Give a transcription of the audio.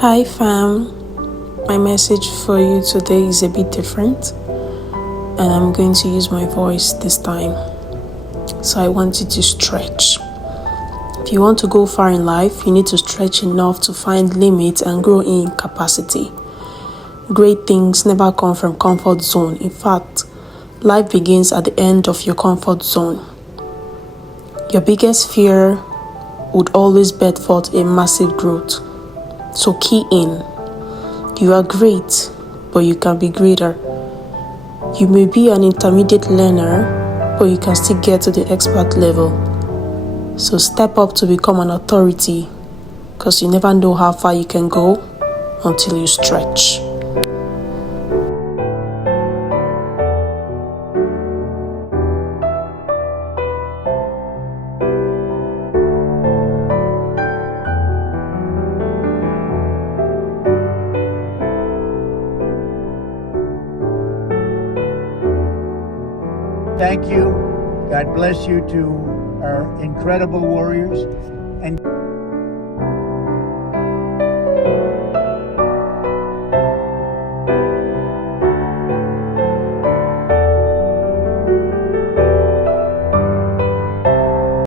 Hi fam, my message for you today is a bit different and I'm going to use my voice this time. So I want you to stretch. If you want to go far in life, you need to stretch enough to find limits and grow in capacity. Great things never come from comfort zone. In fact, life begins at the end of your comfort zone. Your biggest fear would always bet forth a massive growth. So key in. You are great, but you can be greater. You may be an intermediate learner, but you can still get to the expert level. So step up to become an authority, because you never know how far you can go until you stretch. Thank you. God bless you to our incredible warriors. And